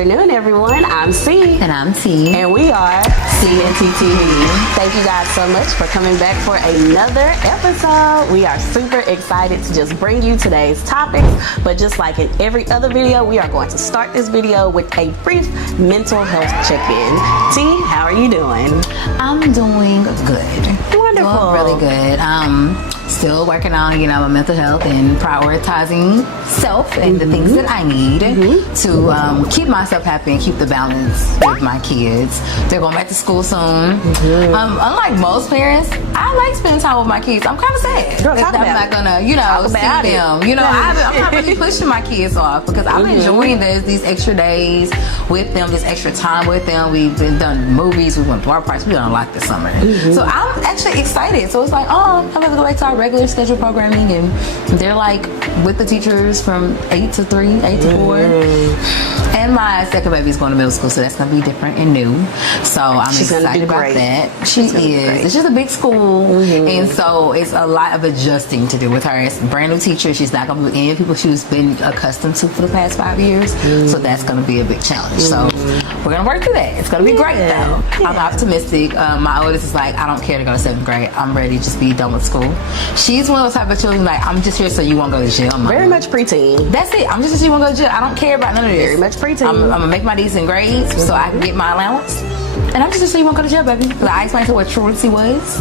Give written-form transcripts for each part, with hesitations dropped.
afternoon, everyone. I'm C. And I'm T. And we are CNT TV. Thank you guys so much for coming back for another episode. We are super excited to just bring you today's topics. But just like in every other video, we are going to start this video with a brief mental health check-in. T, how are you doing? I'm doing good. Wonderful. Doing really good. Still working on, my mental health and prioritizing self and the things that I need to keep myself happy and keep the balance with my kids. They're going back to school soon. Unlike most parents, I like spending time with my kids. I'm kind of sad. Girl, I'm not gonna, see them. I'm not really pushing my kids off because I'm enjoying these extra days with them, this extra time with them. We've done movies, we went to bar parties, we done a lot this summer. So I'm actually excited. So it's like, I'm gonna go back to our regular schedule programming, and they're like with the teachers from 8 to 3, 8 to 4. And my second baby's going to middle school, so that's going to be different and new. So I'm excited about that. She is. It's just a big school, and so it's a lot of adjusting to do with her. It's a brand new teacher. She's not going to be any people she's been accustomed to for the past 5 years. So that's going to be a big challenge. So we're going to work through that. It's going to be great, though. I'm optimistic. My oldest is like, I don't care to go to 7th grade. I'm ready to just be done with school. She's one of those type of children like, I'm just here so you won't go to jail. Very much preteen. That's it. I'm just here so you won't go to jail. I don't care about none of this. Very much preteen. I'm gonna make my decent grades so I can get my allowance. And I'm just here so you won't go to jail, baby. Like, I explained to her what truancy was.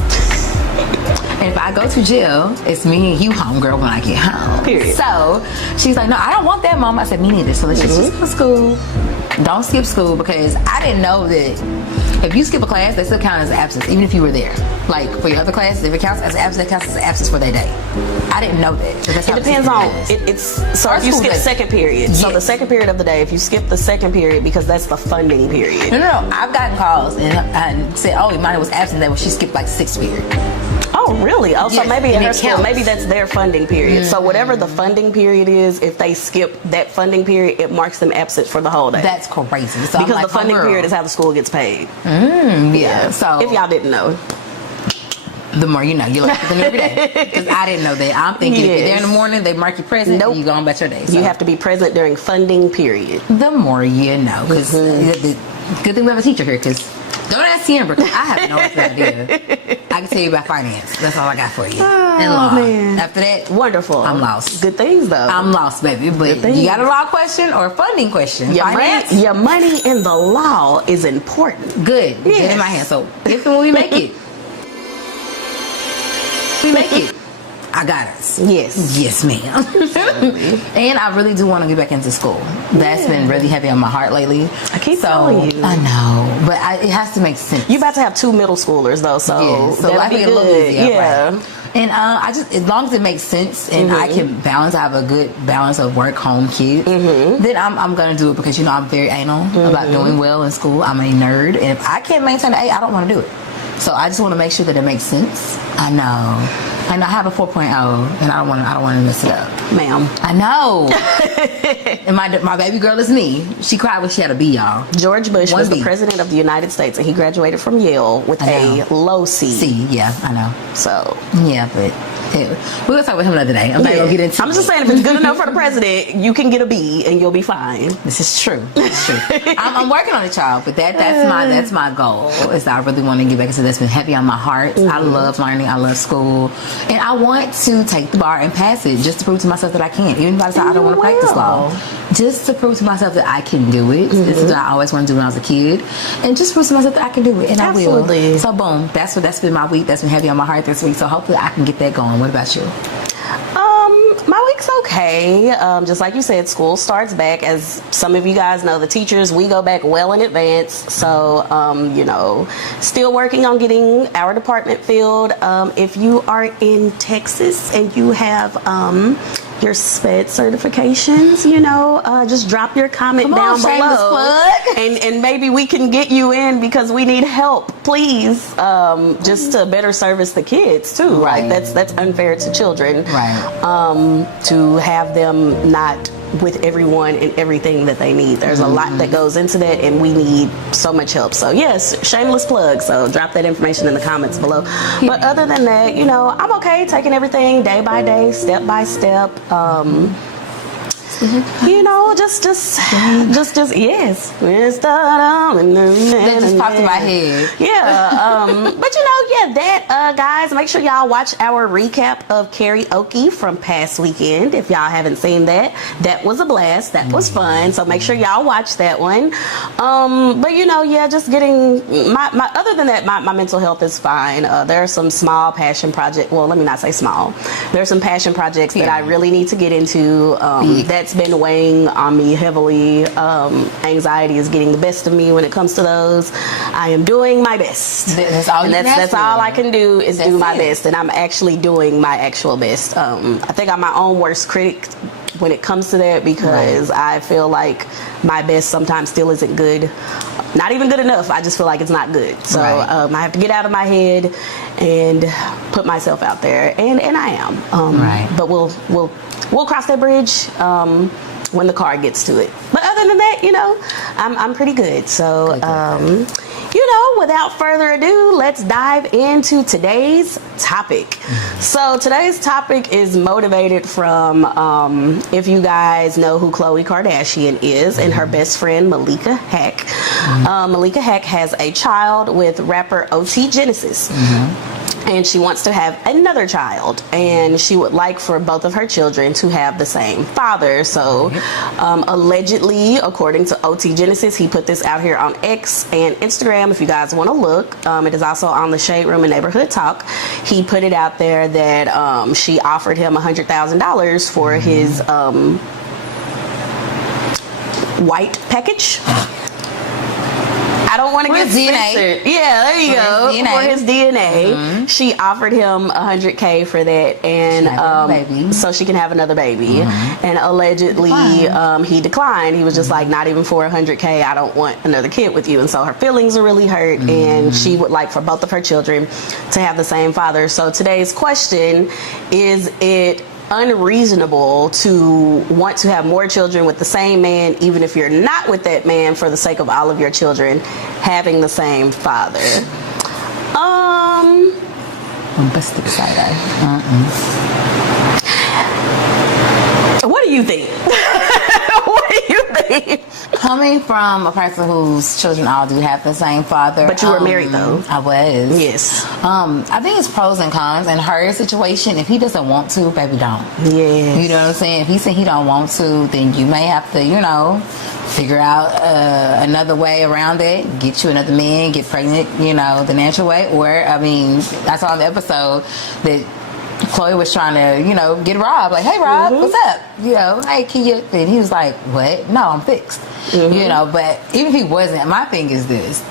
And if I go to jail, it's me and you, homegirl, when I get home. Period. So she's like, no, I don't want that, Mom. I said, me neither. So let's just go to school. Don't skip school, because I didn't know that if you skip a class, they still count as an absence, even if you were there. Like for your other classes, if it counts as an absence, it counts as an absence for that day. I didn't know that. It depends on so if you skip second period. So the second period of the day, if you skip the second period, because that's the funding period. No. I've gotten calls and said, oh, Imani was absent that when she skipped like 6th period. Oh, really? Oh, yes. So maybe in her school, maybe that's their funding period. So whatever the funding period is, if they skip that funding period, it marks them absent for the whole day. That's crazy. So because the funding period is how the school gets paid. Yeah. So if y'all didn't know. The more you know. You learn something every day. Because I didn't know that. I'm thinking if you're there in the morning, they mark you present, and you go on about your day. So you have to be present during funding period. The more you know. Because the good thing we have a teacher here, because don't ask Amber, because I have no idea. I can tell you about finance. That's all I got for you. And law. Man. After that, wonderful. I'm lost. Good things, though. I'm lost, baby. But you got a law question or a funding question? Your money in the law is important. Good. Yes. Get in my hand. So if and when we make it, I got us. Yes, ma'am. And I really do want to get back into school. That's been really heavy on my heart lately. I keep telling you. I know, but it has to make sense. You about to have 2 middle schoolers though, so that'll be a little easier. Yeah. Right? And I just, as long as it makes sense and I can balance, I have a good balance of work, home, kids, then I'm gonna do it, because I'm very anal about doing well in school. I'm a nerd, and if I can't maintain an A, I don't want to do it. So I just want to make sure that it makes sense. I know. And I have a 4.0, and I don't want to mess it up, ma'am. I know. And my baby girl is me. She cried when she had a B, y'all. George Bush was the president of the United States, and he graduated from Yale with a low C. Yeah, I know. So yeah, but we're gonna talk about him another day. I'm not gonna get into. I'm just saying, if it's good enough for the president, you can get a B and you'll be fine. This is true. It's true. I'm working on it, child. But that's my goal. Is I really want to get back into that's been heavy on my heart. I love learning. I love school, and I want to take the bar and pass it, just to prove to myself that I can. Even if I decide I don't want to practice law, just to prove to myself that I can do it. This is what I always wanted to do when I was a kid, and just prove to myself that I can do it, and I will. So boom, that's been my week. That's been heavy on my heart this week. So hopefully I can get that going. What about you? My week's okay. Just like you said, school starts back. As some of you guys know, the teachers, we go back well in advance. So, still working on getting our department filled. If you are in Texas and you have your SPED certifications, just drop your comment down below, and maybe we can get you in, because we need help, please, just to better service the kids too. Right? That's unfair to children. Right. To have them not with everyone and everything that they need. There's a lot that goes into that, and we need so much help. So yes, shameless plug. So drop that information in the comments below. But other than that, I'm okay, taking everything day by day, step by step. you know, just yes. That just popped in my head. Yeah, but you know, yeah, that guys, make sure y'all watch our recap of karaoke from past weekend. If y'all haven't seen that, that was a blast. That was fun. So make sure y'all watch that one. But you know, yeah, just getting my other than that, my mental health is fine. There are some small passion projects. Well, let me not say small. There are some passion projects that I really need to get into. That's been weighing on me heavily. Anxiety is getting the best of me when it comes to those. I am doing my best. That's all I can do is do my best, and I'm actually doing my actual best. I think I'm my own worst critic when it comes to that, because I feel like my best sometimes still isn't good. Not even good enough. I just feel like it's not good. So I have to get out of my head and put myself out there, and I am. But we'll cross that bridge when the car gets to it. But other than that, you know, I'm pretty good. So you know, without further ado, let's dive into today's topic. So today's topic is motivated from, if you guys know who Khloe Kardashian is, and her best friend Malika Hack. Malika Hack has a child with rapper OT Genesis. And she wants to have another child, and she would like for both of her children to have the same father. So allegedly, according to OT Genesis, he put this out here on X and Instagram if you guys want to look. It is also on the Shade Room and Neighborhood Talk. He put it out there that she offered him $100,000 for his white package. I don't want to get censored. Yeah, there you go. For his DNA, she offered him $100K for that, and so she can have another baby. And allegedly, he declined. He was just like, not even for $100K. I don't want another kid with you. And so her feelings are really hurt, and she would like for both of her children to have the same father. So today's question is: it unreasonable to want to have more children with the same man, even if you're not with that man, for the sake of all of your children having the same father? What do you think? What do you think? Coming from a person whose children all do have the same father. But you were married, though. I was. Yes. I think it's pros and cons. In her situation, if he doesn't want to, baby, don't. Yeah. You know what I'm saying? If he said he don't want to, then you may have to, you know, figure out another way around it. Get you another man, get pregnant, you know, the natural way. Or, I mean, I saw in the episode that Khloe was trying to, you know, get Rob. Like, hey, Rob, what's up? You know, hey, can you? And he was like, what? No, I'm fixed. You know, but even if he wasn't, my thing is this.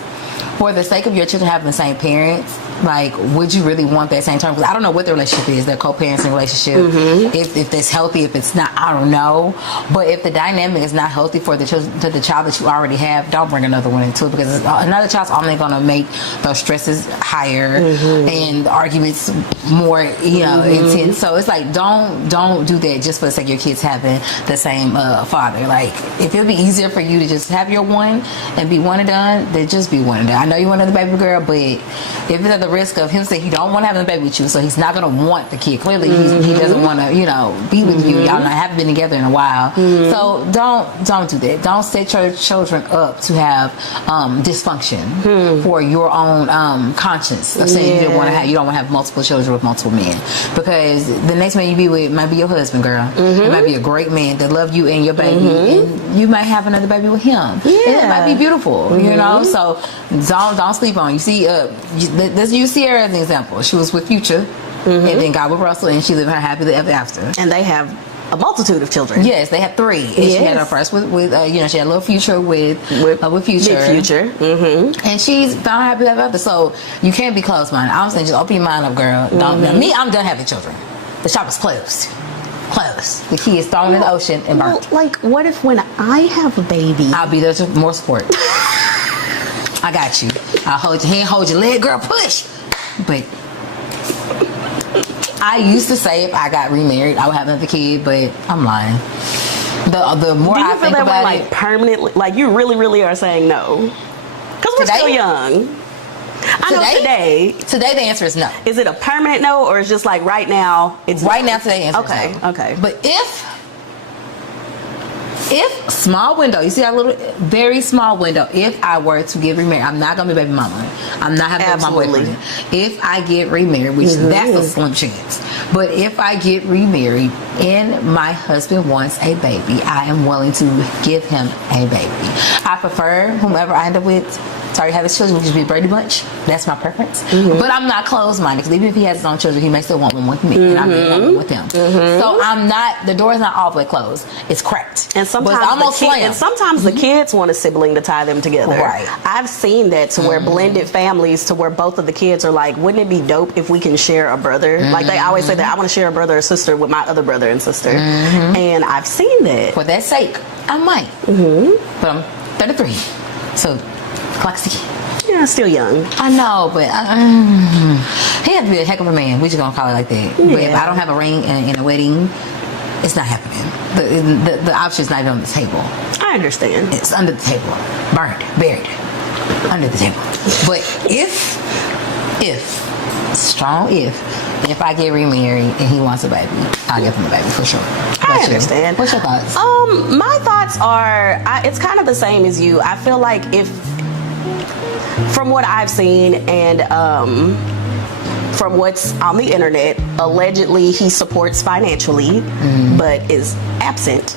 For the sake of your children having the same parents, like, would you really want that same term? Because I don't know what the relationship is, their co-parenting relationship. If it's healthy, if it's not, I don't know. But if the dynamic is not healthy for the children, to the child that you already have, don't bring another one into it, because another child's only going to make those stresses higher and the arguments more, you know, intense. So it's like, don't do that just for the sake of your kids having the same father. Like, if it'd be easier for you to just have your one and be one and done, then just be one and done. I know you want another baby girl, but if it's at the risk of him saying he don't want to have a baby with you, so he's not going to want the kid. Clearly, he doesn't want to, you know, be with you. Y'all haven't been together in a while, so don't do that. Don't set your children up to have dysfunction for your own conscience of saying you don't want to have multiple children with multiple men, because the next man you be with might be your husband, girl. It might be a great man that love you and your baby, and you might have another baby with him. And it might be beautiful, you know. So don't sleep on. You see, let's use Sierra as an example. She was with Future, and then got with Russell, and she lived her happily ever after. And they have a multitude of children. Yes, they have 3. And she had her first with you know, she had a little Future with Future. Big Future. And she's found happy ever after. So you can't be closed-minded. I'm saying, just open your mind up, girl. Don't me. I'm done having children. The shop is closed. Closed. The key is thrown in the ocean and burnt. Like, what if when I have a baby, I'll be there to more support. I got you. I'll hold your hand, hold your leg, girl, push. But I used to say if I got remarried, I would have another kid, but I'm lying. The more I think about it, like permanently, like you really are saying no, because we're still young. I know today. Today the answer is no. Is it a permanent no, or is just like right now? It's right now. Today the answer is no. Okay. But if If small window, you see that little, very small window. If I were to get remarried, I'm not gonna be baby mama. I'm not having my boyfriend. If I get remarried, which that's a slim chance, but if I get remarried and my husband wants a baby, I am willing to give him a baby. I prefer whomever I end up with to already have his children, which would be Brady Bunch. That's my preference. But I'm not closed-minded, because even if he has his own children, he may still want one with me, and I may want one with him. So I'm not, the door is not all the way closed. It's cracked. And sometimes the kids want a sibling to tie them together. Right. I've seen that to where blended families, to where both of the kids are like, wouldn't it be dope if we can share a brother? Like they always say that, I want to share a brother or sister with my other brother and sister. And I've seen that. For that sake, I might. But I'm 33. So, clock's yeah, still young. I know, but he had to be a heck of a man. We just gonna call it like that. But if I don't have a ring and a wedding, it's not happening. The option's not even on the table. I understand. It's under the table, buried under the table. But if I get remarried and he wants a baby, I'll give him a baby for sure. I understand. What's your thoughts? My thoughts are, it's kind of the same as you. I feel like from what I've seen and from what's on the internet, allegedly he supports financially, but is absent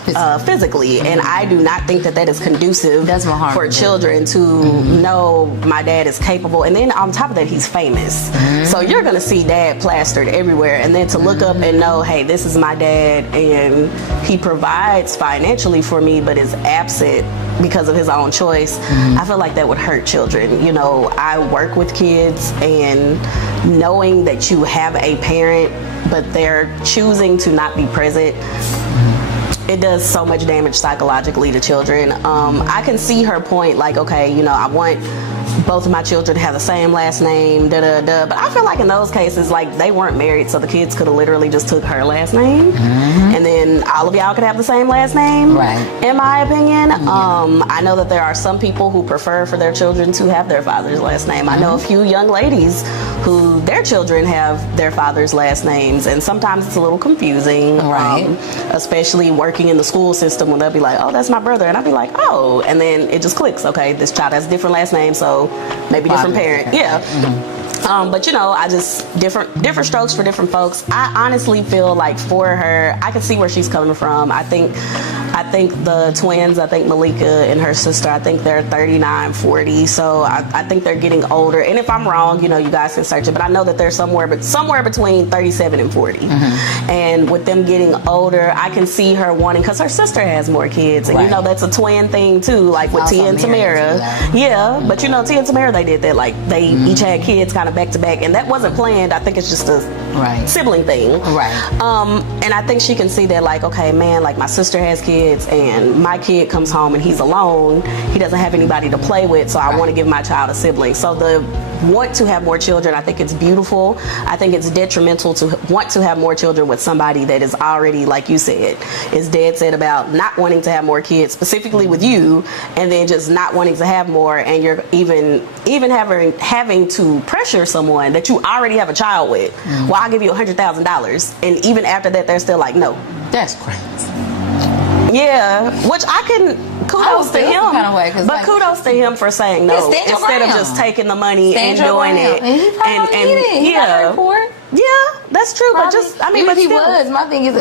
physically. And I do not think that is conducive for children to know my dad is capable. And then on top of that, he's famous. So you're going to see dad plastered everywhere. And then to look up and know, hey, this is my dad and he provides financially for me, but is absent because of his own choice. I feel like that would hurt children. You know, I work with kids, and knowing that you have a parent but they're choosing to not be present, it does so much damage psychologically to children. I can see her point, like, okay, you know, I want both of my children to have the same last name, but I feel like in those cases, like, they weren't married, so the kids could have literally just took her last name, and then all of y'all could have the same last name, in my opinion. I know that there are some people who prefer for their children to have their father's last name. I know a few young ladies who their children have their father's last names, and sometimes it's a little confusing, especially working in the school system, when they'll be like, oh, that's my brother, and I'll be like, oh, and then it just clicks. Okay, this child has a different last name, so maybe different parent. But you know, I just different strokes for different folks. I honestly feel like for her, I can see where she's coming from. I think the twins, I think Malika and her sister, I think they're 39, 40. So I think they're getting older. And if I'm wrong, you know, you guys can search it. But I know that they're somewhere between 37 and 40. And with them getting older, I can see her wanting, because her sister has more kids. And you know, that's a twin thing too, like with Tia and Tamara. But you know, Tia and Tamara, they did that. Like, they each had kids kind of back to back. And that wasn't planned. I think it's just a sibling thing. And I think she can see that, like, okay, man, like, my sister has kids and my kid comes home and he's alone. He doesn't have anybody to play with, so I want to give my child a sibling. So the want to have more children, I think it's beautiful. I think it's detrimental to want to have more children with somebody that is already, like you said, is dead set about not wanting to have more kids, specifically with you, and then just not wanting to have more, and you're even having to pressure someone that you already have a child with. Well, I'll give you $100,000, and even after that, they're still like, no. That's crazy. Which I can kudos to him, but like, kudos to him for saying no instead of just taking the money and doing it. And that's true. Probably, but just but he was. My thing is,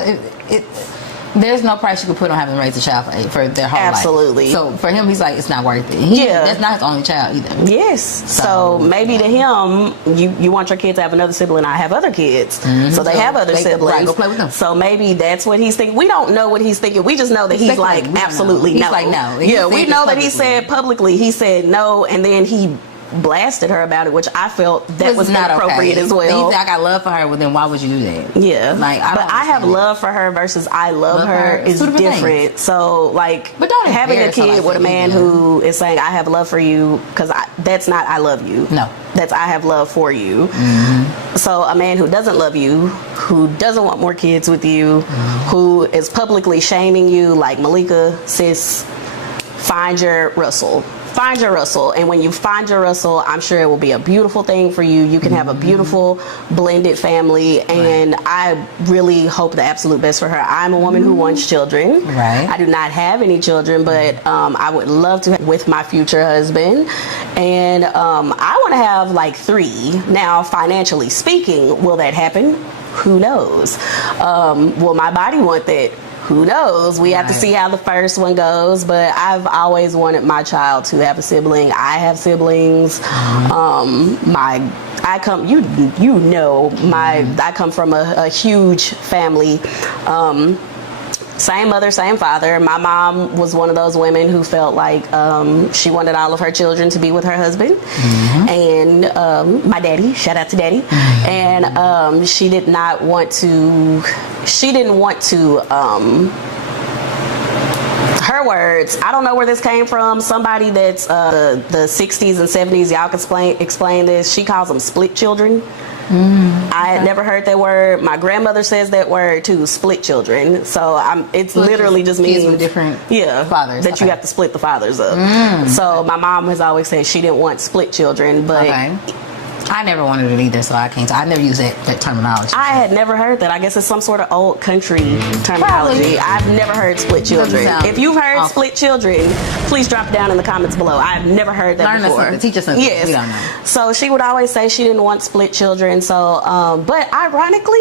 there's no price you could put on having raised a child for their whole life. Absolutely. So for him, he's like, it's not worth it. That's not his only child either. Yes. So maybe to him, you want your kid to have another sibling. I have other kids, so they have other siblings. Go play with them. So maybe that's what he's thinking. We don't know what he's thinking. We just know that he's like, absolutely no. He's like, no. We know that he said publicly. He said no, and then he blasted her about it, which I felt that was not appropriate as well. He's like, I got love for her, well then why would you do that? Like, I have love for her versus I love her is different. So like, but don't having a kid with a man who is saying I have love for you, because that's not I love you. No, that's I have love for you. So a man who doesn't love you, who doesn't want more kids with you, who is publicly shaming you, like Malika, sis, find your Russell, find your Russell, and when you find your Russell, I'm sure it will be a beautiful thing for you. You can have a beautiful blended family, and I really hope the absolute best for her. I'm a woman who wants children. Right. I do not have any children, but I would love to with my future husband, and I want to have like 3. Now, financially speaking, will that happen? Who knows? Will my body want that? Who knows? We have to see how the first one goes, but I've always wanted my child to have a sibling. I have siblings. I come from a huge family. Same mother, same father. My mom was one of those women who felt like she wanted all of her children to be with her husband. And my daddy, shout out to daddy. And she didn't want to, her words, I don't know where this came from. Somebody that's the 60s and 70s, y'all can explain this. She calls them split children. I had never heard that word. My grandmother says that word too, split children. So it's literally just means with different fathers. That you have to split the fathers up. So my mom has always said she didn't want split children, but I never wanted it either, so I never used that terminology. I had never heard that. I guess it's some sort of old country terminology. I've never heard split children. If you've heard split children, please drop it down in the comments below. I've never heard that before. Learn us something. Teach us something. Yes. We don't know. So she would always say she didn't want split children. So, but ironically,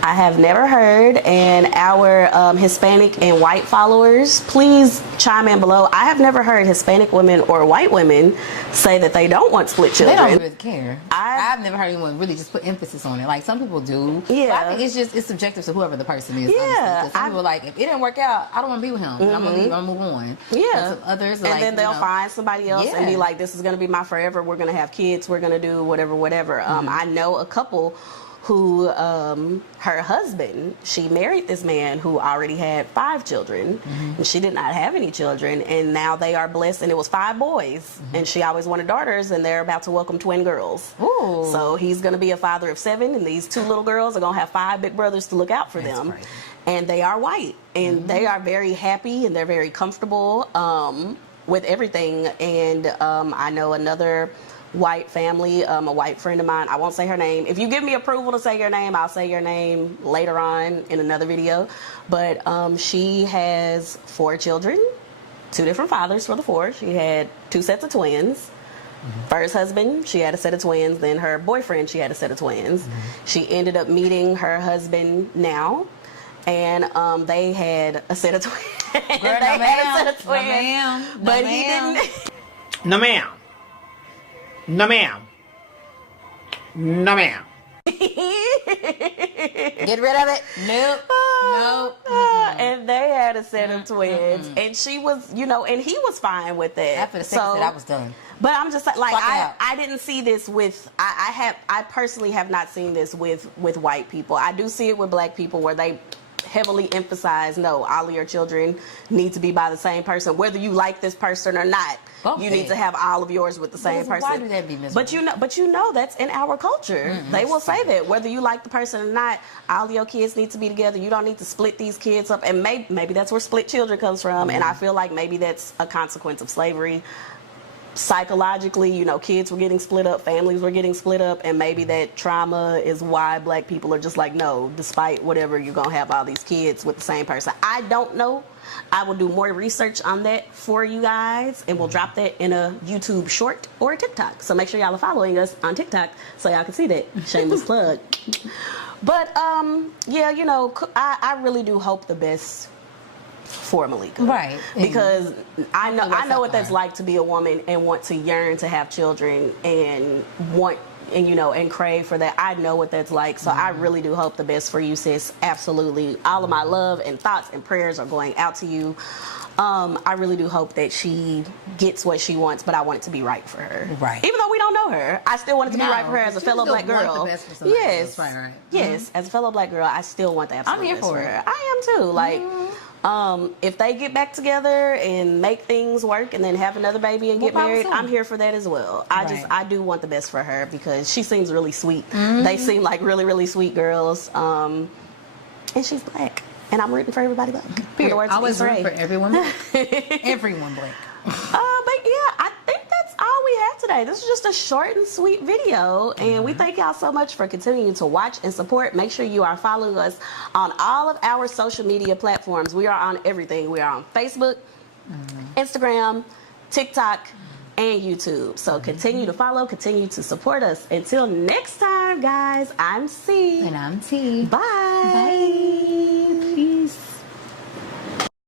I have never heard, and our Hispanic and white followers, please chime in below. I have never heard Hispanic women or white women say that they don't want split children. They don't really care. I've never heard anyone really just put emphasis on it. Like some people do. Yeah. But I think it's subjective to whoever the person is. Yeah. Some people are like, if it didn't work out, I don't want to be with him. And I'm gonna leave. I'm gonna move on. Yeah. Others, and then they'll find somebody else and be like, this is gonna be my forever. We're gonna have kids. We're gonna do whatever. I know a couple who her husband, she married this man who already had 5 children, and she did not have any children, and now they are blessed, and it was 5 boys, and she always wanted daughters, and they're about to welcome twin girls. Ooh. So he's going to be a father of 7, and these 2 little girls are going to have 5 big brothers to look out for them. Crazy. And they are white, and they are very happy, and they're very comfortable with everything. And I know another white family, a white friend of mine, I won't say her name. If you give me approval to say your name, I'll say your name later on in another video. But she has 4 children, 2 different fathers for the 4. She had 2 sets of twins. First husband, she had a set of twins. Then her boyfriend, she had a set of twins. She ended up meeting her husband now, and they had a set of twins. But he didn't. No, ma'am. No, ma'am. No, ma'am. Get rid of it. Nope. Nope. And they had a set of twins, and she was, and he was fine with that. After the sex, I was done. But I'm just like I didn't see this with I personally have not seen this with white people. I do see it with black people where they heavily emphasize, no, all of your children need to be by the same person, whether you like this person or not. You need to have all of yours with the same person. Why do that be miserable? But you know that's in our culture. They will say that whether you like the person or not, all of your kids need to be together. You don't need to split these kids up, and maybe that's where split children comes from. And I feel like maybe that's a consequence of slavery. Psychologically, kids were getting split up, families were getting split up, and maybe that trauma is why black people are just like, no, despite whatever, you're gonna have all these kids with the same person. I don't know. I will do more research on that for you guys, and we'll drop that in a YouTube short or a TikTok. So make sure y'all are following us on TikTok so y'all can see that. Shameless plug. But yeah, I really do hope the best for Malika, right? Because I know what that's like to be a woman and want to yearn to have children and and crave for that. I know what that's like, so I really do hope the best for you, sis. Absolutely, all of my love and thoughts and prayers are going out to you. I really do hope that she gets what she wants, but I want it to be right for her. Right. Even though we don't know her, I still want it to be right for her as a fellow black girl. Yes. Right. Yes. As a fellow black girl, I still want the absolute best for her. I am too. Like, if they get back together and make things work and then have another baby and get married, I'm here for that as well. I do want the best for her because she seems really sweet. They seem like really, really sweet girls. And she's black. And I'm rooting for everybody black. I was rooting for everyone black. Everyone black. But yeah, today. This is just a short and sweet video, and we thank y'all so much for continuing to watch and support. Make sure you are following us on all of our social media platforms. We are on everything. We are on Facebook, Instagram, TikTok, and YouTube. So continue to follow, continue to support us. Until next time, guys, I'm C. And I'm T. Bye. Bye.